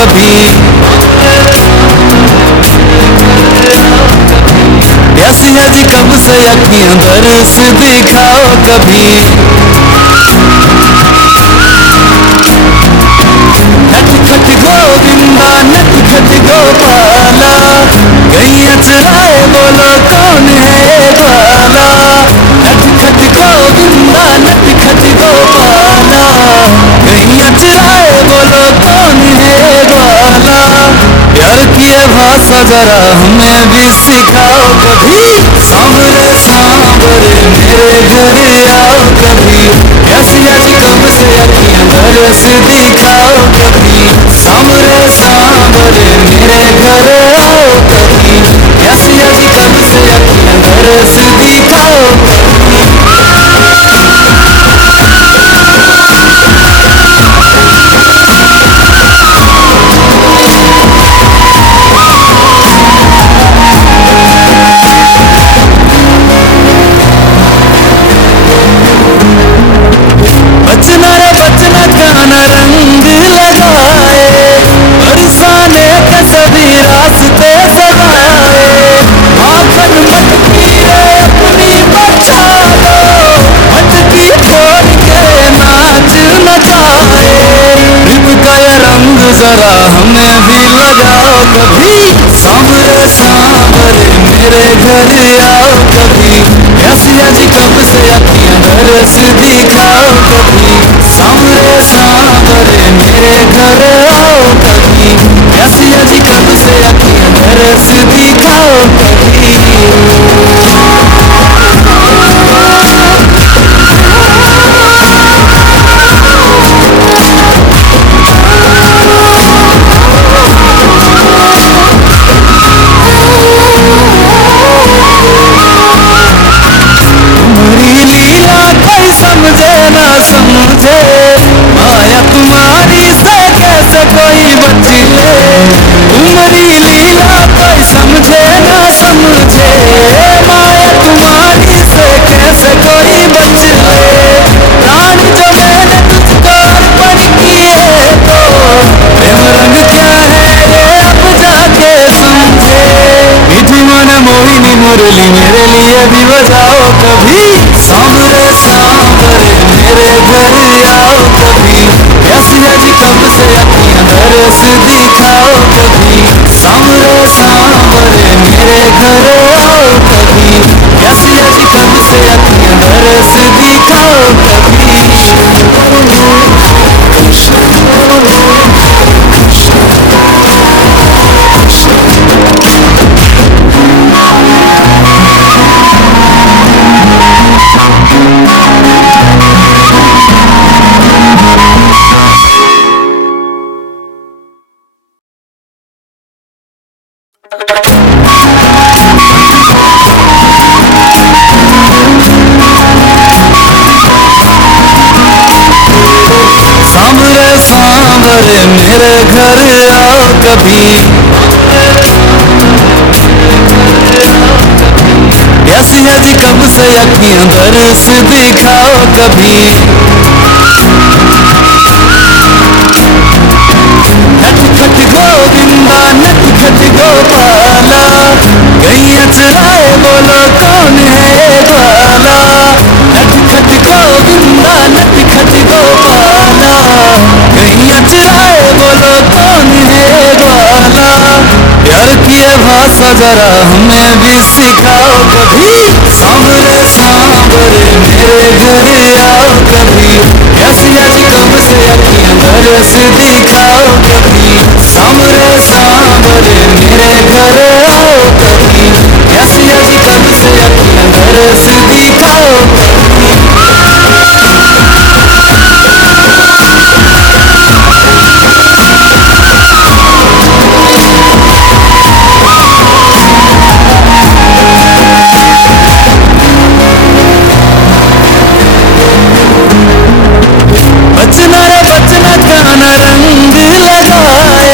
कभी। प्यासी है जी कब से अखियां दरस दिखाओ कभी। नटखट गोविंदा नटखट गोपाला, गैया चराए बोलो कौन है ग्वाला। नटखट गोविंदा नटखट गोपाला, गैया चराए बोलो कौन है ग्वाला। प्यार की भाषा जरा हमें भी सिखाओ कभी। सांवरे सांवरे मेरे घर आओ कभी। प्यासी जी कब से अखियां दरस दिखाओ कभी। सांवरे सांवरे मेरे घर आओ कभी। प्यासी जी कब से अखियां दरस दिखाओ कभी। बचना रे बचना गाना रंग लगाए, बरसाने के सभी रास्ते सजाए। माखन मटकी रे अपनी बचा लो, मटकी फोड़ के नाच नचाए। रिप का ये रंग जरा हमें भी लगाओ कभी। सांवरे सांवरे मेरे घर आओ कभी। प्यासी जी कब से अखियां दरस दिखाओ कभी। सांवरे सांवरे मेरे घर आओ कभी। प्यासी जी कब से अखियां दरस दिखाओ कभी। समझे ना समझे माया तुम्हारी से कैसे कोई बच ले। तुम्हारी लीला कोई समझे ना समझे, माया तुम्हारी से कैसे कोई बच ले। प्राण जो मैंने तुझको अर्पण किए तो प्रेम रंग क्या है ये अब जाके समझे। मीठी मन मोहिनी मुरली मेरे लिए भी बजाओ कभी। सांवरे सांवरे मेरे घर आओ कभी। प्यासी जी कब से अखियां दरस दिखाओ कभी। सांवरे सांवरे मेरे घर आओ कभी। प्यासी जी कब से अखियां दरस दिखाओ कभी। सांवरे सांवरे मेरे घर आओ कभी। प्यासी जी कब से अखियां दरस दिखाओ कभी। नटखट गोविंदा नटखट गोपाला, गैया चराए बोलो कौन है ग्वाला। नटखट गोविंदा नटखट गोपाला, गैया चराए बोलो कौन है ग्वाला। प्यार की भाषा जरा हमें भी सिखाओ कभी। सांवरे सांवरे मेरे घर आओ कभी। प्यासी जी कब से अखियां दरस दिखाओ कभी। सांवरे सांवरे मेरे घर आओ कभी। प्यासी जी कब से अखियां दरस दिखाओ कभी। बचना रे बचना गाना रंग लगाए,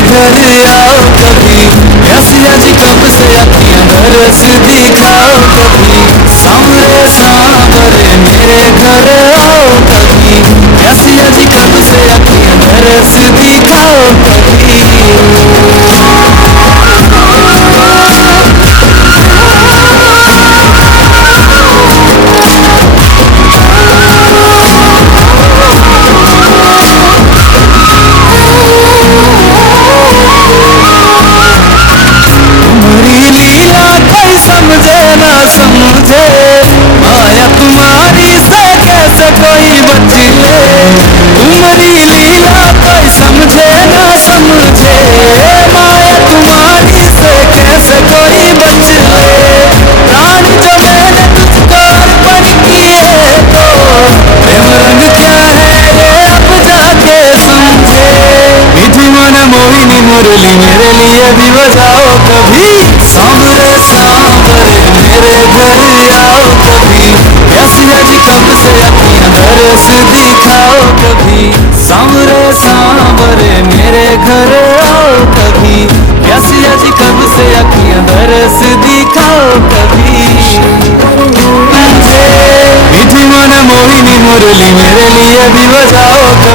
घर आओ कभी। रसिया जी कब से अखियां बरस दिखाओ कभी। सांवरे सांवरे मेरे घर आओ कभी। रसिया जी कब से अखियां बरस दिखाओ कभी। समझे ना समझे माया तुम्हारी से कैसे कोई बच ले। तुम्हारी लीला कोई समझे ना समझे माया तुम्हारी से कैसे कोई बच ले। प्राण जो मैंने तुझको अर्पण किए तो प्रेम रंग क्या है ये अब जाके समझे। मीठी मन मोहिनी मुरली मेरे लिए भी बजाओ कभी। सांवरे सांवरे मेरे घर आओ कभी। रसिया जी कब से अखियां बरस दिखाओ कभी। सांवरे सांवरे मेरे घर आओ कभी। रसिया जी कब से अखियां बरस दिखाओ कभी। मीठी मन मोहिनी मुरली मेरे लिए भी बजाओ